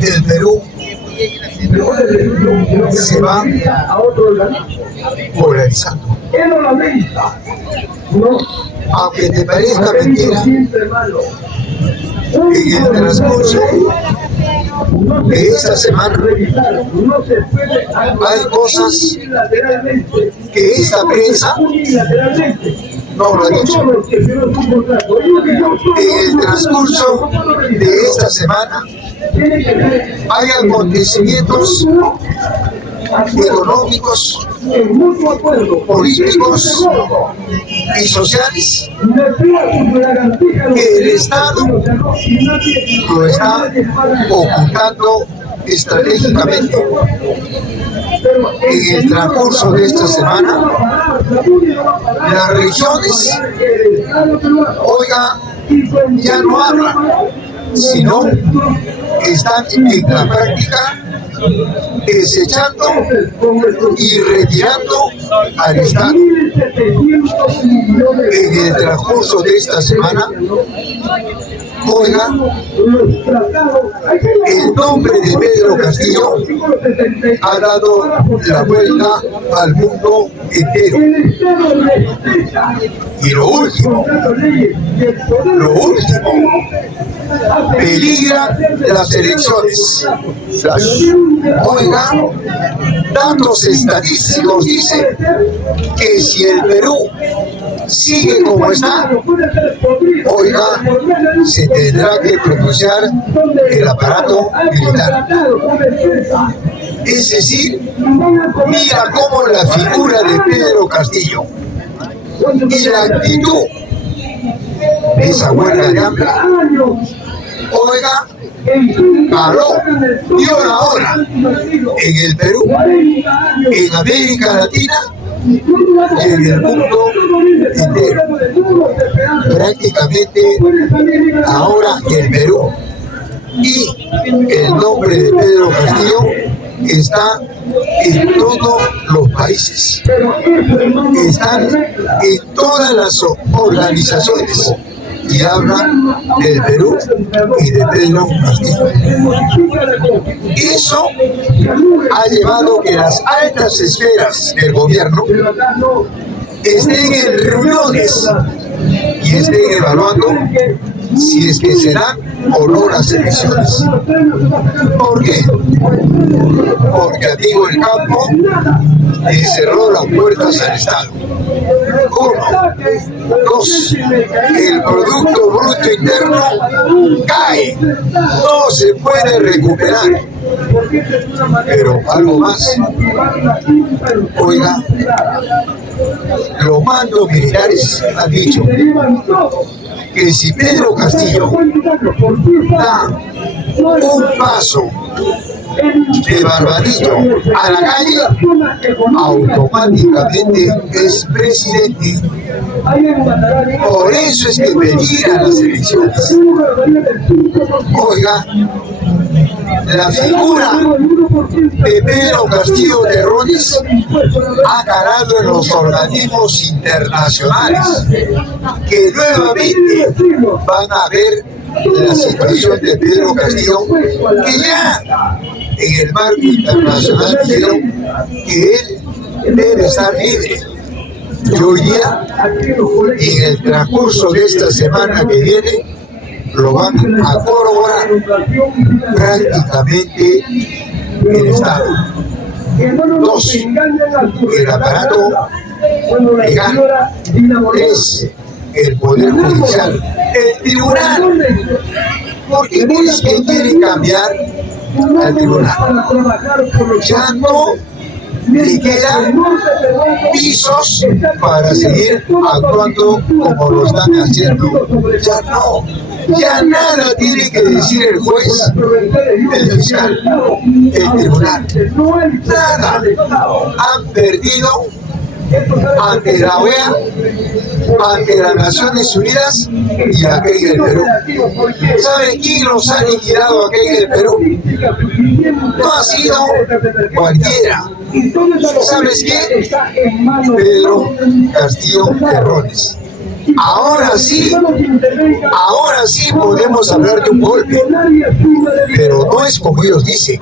el Perú se va polarizando. Aunque te parezca mentira, en el transcurso de esta semana hay cosas que esta prensa no lo ha dicho. En el transcurso de esta semana hay acontecimientos económicos, políticos y sociales que el Estado lo está ocultando estratégicamente. En el transcurso de esta semana, las regiones, ya no hablan, sino están en la práctica desechando y retirando al Estado. En el transcurso de esta semana, el nombre de Pedro Castillo ha dado la vuelta al mundo entero. Y lo último, peligra las elecciones. Datos estadísticos dicen que si el Perú sigue como está, se tendrá que pronunciar el aparato militar. Es decir, mira cómo la figura de Pedro Castillo y la actitud de esa huelga de hambre, paró y ahora en el Perú, en América Latina y en el mundo entero. Prácticamente ahora el Perú y el nombre de Pedro Castillo está en todos los países, están en todas las organizaciones y hablan del Perú y de Pedro Castillo. Eso ha llevado que las altas esferas del gobierno estén en reuniones y estén evaluando si es que serán o no las elecciones. ¿Por qué? Porque Antiguo el Campo le cerró las puertas al Estado. 1. 2. El Producto Bruto Interno cae, no se puede recuperar. Pero algo más, los mandos militares han dicho que si Pedro Castillo da un paso de Barbadillo a la calle, automáticamente es presidente. Por eso es que peligra las elecciones. La figura de Pedro Castillo Terrones ha calado en los organismos internacionales que nuevamente van a ver la situación de Pedro Castillo, que ya en el marco internacional dijeron que él debe estar libre. Y hoy día, en el transcurso de esta semana que viene, lo van a corroborar prácticamente el Estado. 2. El aparato legal. 3. El Poder Judicial. El Tribunal. Porque es que quieren cambiar al Tribunal. Ya no le quedan pisos para seguir actuando como lo están haciendo. Ya no. Ya nada tiene que decir el juez, el fiscal, el tribunal. Nada. Han perdido ante la OEA, ante las Naciones Unidas y aquí en el Perú. ¿Sabe quién los ha liquidado aquí en el Perú? No ha sido cualquiera. ¿Sabes quién? Pedro Castillo Terrones. ahora sí podemos hablar de un golpe, pero no es como ellos dicen,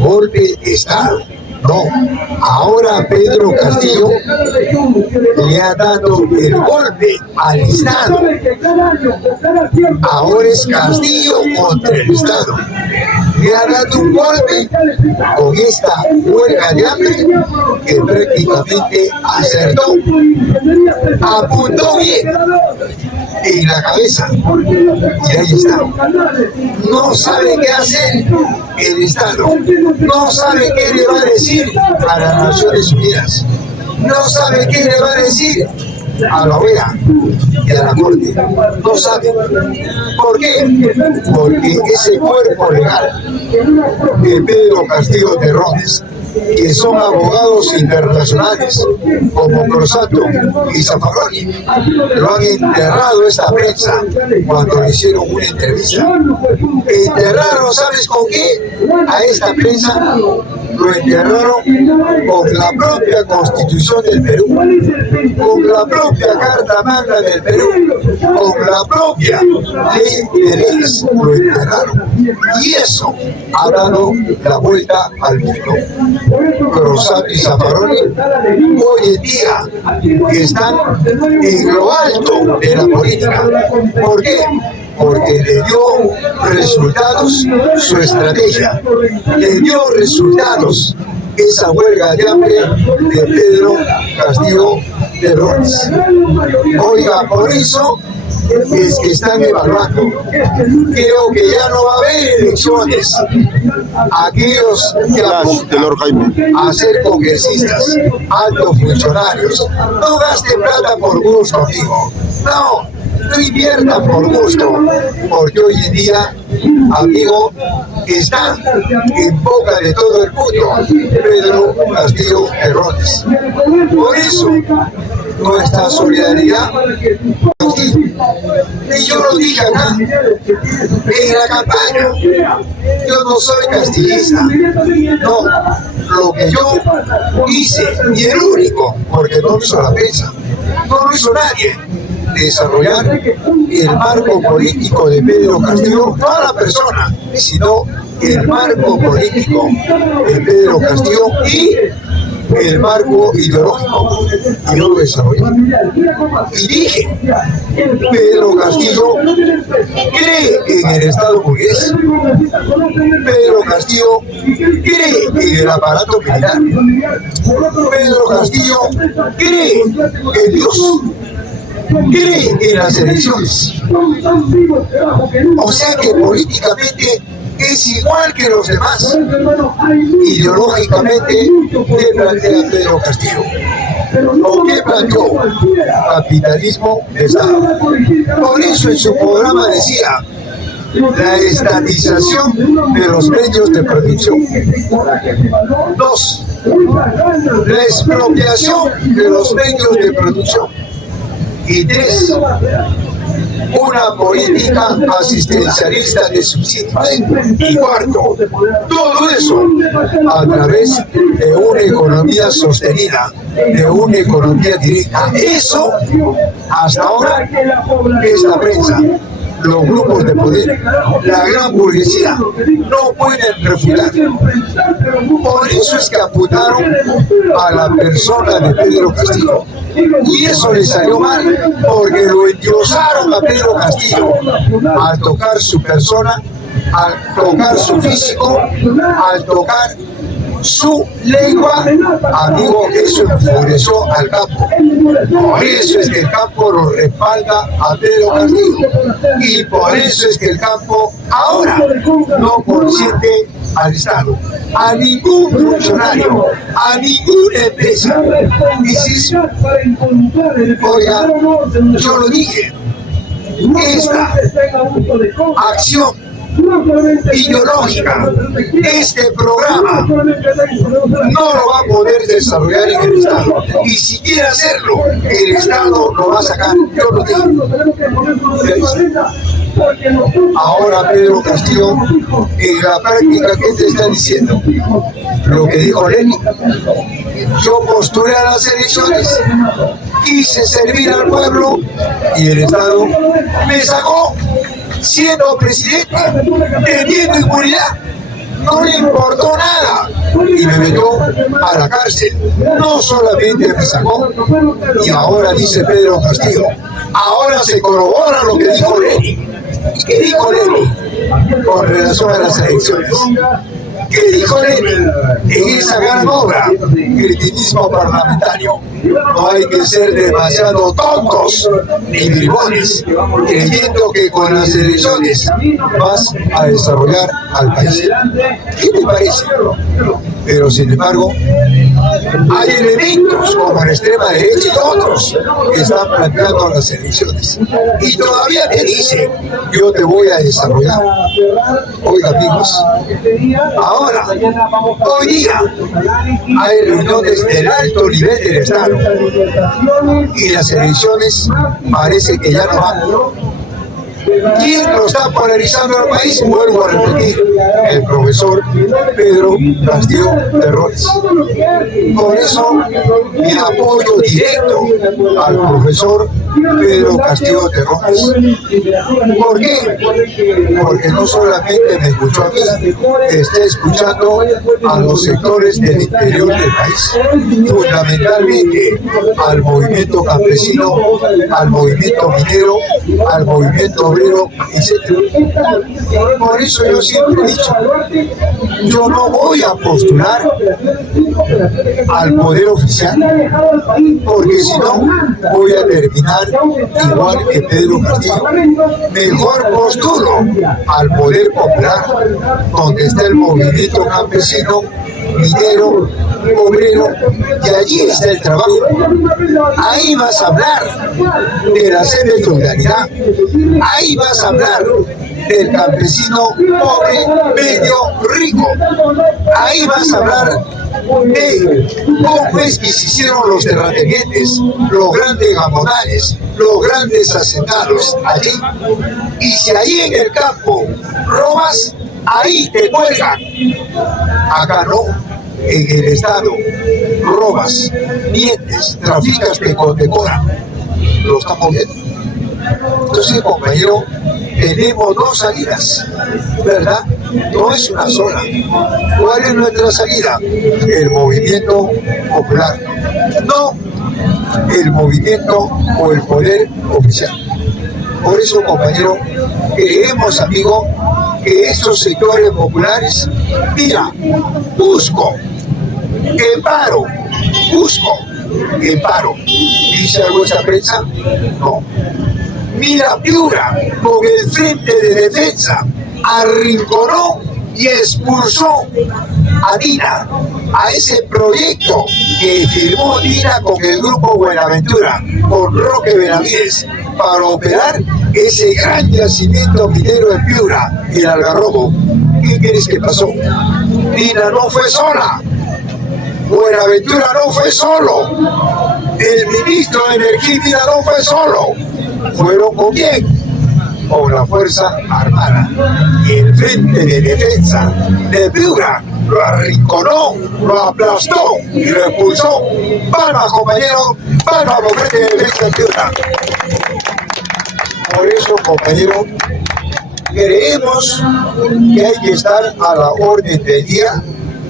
golpe de Estado. No, ahora Pedro Castillo le ha dado el golpe al Estado. Ahora es Castillo contra el Estado. Le ha dado un golpe con esta huelga de hambre que prácticamente acertó. Apuntó bien en la cabeza. Y ahí está. No sabe qué hacer el Estado. No sabe qué le va a decir a las Naciones Unidas. No sabe qué le va a decir a la OEA y a la Corte. No sabe. ¿Por qué? Porque ese cuerpo legal de Pedro Castillo Terrones, que son abogados internacionales como Cruzatto y Zaffaroni, lo han enterrado esta prensa cuando le hicieron una entrevista. ¿Enterraron, sabes con qué? A esta prensa lo enterraron con la propia Constitución del Perú, con la propia Carta Magna del Perú, con la propia Ley de Leyes, lo enterraron. Y eso ha dado la vuelta al mundo. Cruzatto y Zaffaroni hoy en día están en lo alto de la política. ¿Por qué? Porque le dio resultados su estrategia, le dio resultados esa huelga de hambre de Pedro Castillo Terrones. Oiga, por eso es que están evaluando. Creo que ya no va a haber elecciones. Aquellos que apuntan a ser congresistas, altos funcionarios, no gasten plata por gusto, amigo. No inviertan por gusto, porque hoy en día, amigo, está en boca de todo el mundo Pedro Castillo Terrones. Por eso, nuestra solidaridad, y yo lo dije acá, en la campaña, yo no soy castillista, no, lo que yo hice, y el único, porque no lo hizo la prensa, no lo hizo nadie, desarrollar el marco político de Pedro Castillo, no a la persona, sino el marco político de Pedro Castillo y el marco ideológico, y no lo desarrolló. Y dije, Pedro Castillo cree en el Estado burgués, Pedro Castillo cree en el aparato militar, Pedro Castillo cree en Dios, cree en las elecciones. O sea que políticamente es igual que los demás. Ideológicamente, ¿qué plantea Pedro Castillo? ¿O qué planteó? Capitalismo de Estado. Por eso en su programa decía la estatización de los medios de producción. 2. La expropiación de los medios de producción. Y 3. Una política asistencialista de subsidios. Y 4. Todo eso a través de una economía sostenida, de una economía directa. Eso, hasta ahora, es la prensa, los grupos de poder, la gran burguesía, no pueden refutar. Por eso es que apuntaron a la persona de Pedro Castillo. Y eso le salió mal, porque lo endiosaron a Pedro Castillo al tocar su persona, al tocar su físico, al tocar su lengua. Amigo, eso enfureció al campo. Por eso es que el campo lo respalda a Pedro Castillo. Y por eso es que el campo ahora no consiente al Estado, a ningún funcionario, a ninguna empresa. Dices, oiga, yo lo dije, esta acción ideológica, este programa no lo va a poder desarrollar en el Estado, y si quiere hacerlo, el Estado lo va a sacar. Yo lo digo. Ahora Pedro Castillo, en la práctica, ¿qué te está diciendo? Lo que dijo Lenin, yo postulé a las elecciones, quise servir al pueblo y el Estado me sacó siendo presidente, teniendo inmunidad. No le importó nada y me metió a la cárcel. No solamente me sacó, y ahora dice Pedro Castillo, ahora se corrobora lo que dijo Lenin. ¿Qué dijo Lenin con relación a las elecciones? ¿Qué dijo Lenin en esa gran obra, Criticismo Parlamentario? No hay que ser demasiado tontos ni bribones, creyendo que con las elecciones vas a desarrollar al país. ¿Qué me parece? Pero sin embargo, hay elementos como la extrema derecha y otros que están planteando las elecciones. Y todavía te dicen, yo te voy a desarrollar. Oiga, amigos, ahora, hoy día, hay reuniones del alto nivel del Estado y las elecciones parece que ya no van. ¿Quién lo está polarizando al país? Vuelvo a repetir, el profesor Pedro Castillo Terrones. Por eso, mi apoyo directo al profesor Pedro Castillo Terrones. ¿Por qué? Porque no solamente me escuchó a mí, está escuchando a los sectores del interior del país, fundamentalmente al movimiento campesino, al movimiento minero, al movimiento obrero, etc. Por eso yo siempre he dicho, yo no voy a postular al poder oficial, porque si no voy a terminar igual que Pedro Castillo. Mejor postulo al poder popular, donde está el movimiento campesino, minero, obrero, y allí está el trabajo. Ahí vas a hablar de la sede de solidaridad, ahí vas a hablar del campesino pobre, medio, rico, ahí vas a hablar de cómo es que se hicieron los terratenientes, los grandes gamonales, los grandes hacendados allí. Y si ahí en el campo robas, ahí te cuelgan. Acá no, en el Estado robas, mientes, traficas, te condecoran. Lo estamos viendo. Entonces, compañero, tenemos dos salidas, ¿verdad? No es una sola. ¿Cuál es nuestra salida? El movimiento popular, no el movimiento o el poder oficial. Por eso, compañero, creemos, amigo, que estos sectores populares, mira, busco el paro, ¿dice algo esa prensa? No. Mira, Piura, con el Frente de Defensa, arrinconó y expulsó a Dina, a ese proyecto que firmó Dina con el Grupo Buenaventura, con Roque Benavides, para operar ese gran yacimiento minero en Piura, el Algarrobo. ¿Qué crees que pasó? Dina no fue sola, Buenaventura no fue solo, el ministro de Energía no fue solo. ¿Fueron con quién? Con la Fuerza Armada. Y el Frente de Defensa de Piura lo arrinconó, lo aplastó y lo expulsó. ¡Palmas, compañero! ¡Palmas por Frente de Defensa de Piura! Por eso, compañero, creemos que hay que estar a la orden del día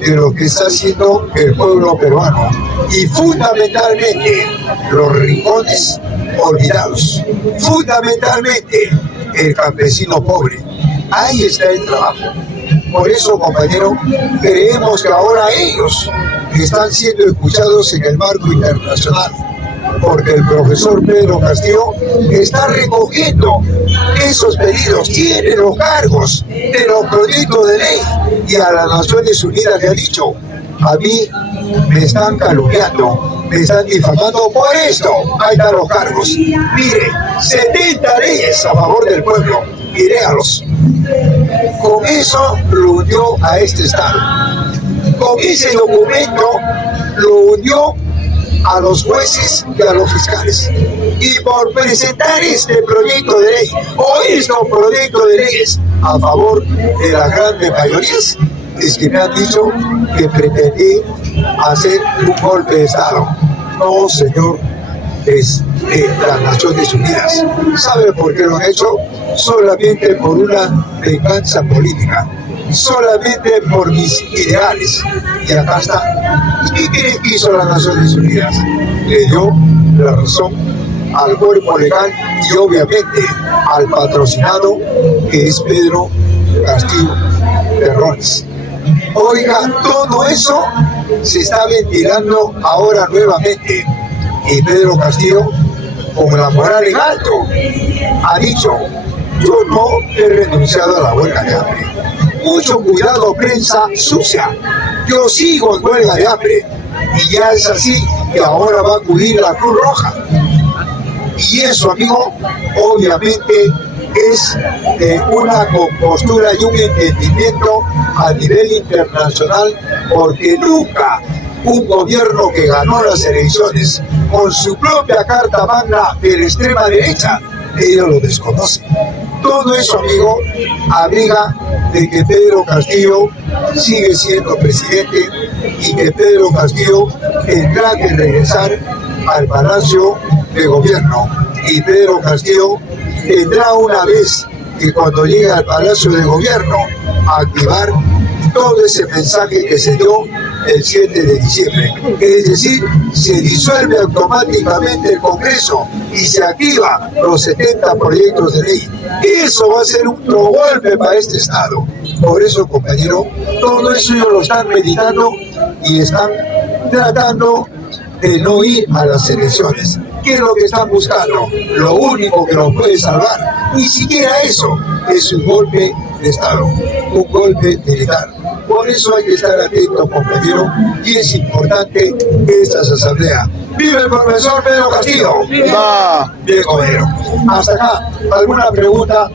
de lo que está haciendo el pueblo peruano y fundamentalmente los rincones olvidados, fundamentalmente el campesino pobre. Ahí está el trabajo. Por eso, compañero, creemos que ahora ellos están siendo escuchados en el marco internacional, porque el profesor Pedro Castillo está recogiendo esos pedidos, tiene los cargos de los proyectos de ley, y a las Naciones Unidas le ha dicho, a mí me están calumniando, me están difamando por esto, ahí están los cargos. Mire, 70 leyes a favor del pueblo, y léalos. Con eso lo unió a este Estado. Con ese documento lo unió a los jueces y a los fiscales. Y por presentar este proyecto de ley o estos proyectos de leyes a favor de las grandes mayorías, es que me han dicho que pretendí hacer un golpe de Estado. No, señor, es de las Naciones Unidas. ¿Sabe por qué lo han hecho? Solamente por una venganza política, solamente por mis ideales. Y acá está. ¿Y qué creen que hizo las Naciones Unidas? Le dio la razón al cuerpo legal y obviamente al patrocinado que es Pedro Castillo Terrones. Oiga, todo eso se está ventilando ahora nuevamente. Y Pedro Castillo, con la moral en alto, ha dicho: yo no he renunciado a la huelga de hambre. Mucho cuidado, prensa sucia. Yo sigo en huelga de hambre. Y ya es así que ahora va a acudir la Cruz Roja. Y eso, amigo, obviamente es una compostura y un entendimiento a nivel internacional, porque nunca un gobierno que ganó las elecciones con su propia carta magna de la extrema derecha, ellos lo desconocen. Todo eso, amigo, abriga de que Pedro Castillo sigue siendo presidente y que Pedro Castillo tendrá que regresar al Palacio de Gobierno. Y Pedro Castillo tendrá, una vez que cuando llegue al Palacio de Gobierno, a activar todo ese mensaje que se dio el 7 de diciembre. Es decir, se disuelve automáticamente el Congreso y se activan los 70 proyectos de ley. Eso va a ser un golpe para este Estado. Por eso, compañero, todo eso ellos lo están meditando y están tratando de no ir a las elecciones. ¿Qué es lo que están buscando? Lo único que los puede salvar, ni siquiera eso, es un golpe de Estado, un golpe militar. Por eso hay que estar atentos, compañero, y es importante esta asamblea. ¡Viva el profesor Pedro Castillo! ¡Viva! Bien, compañero. Hasta acá, ¿alguna pregunta?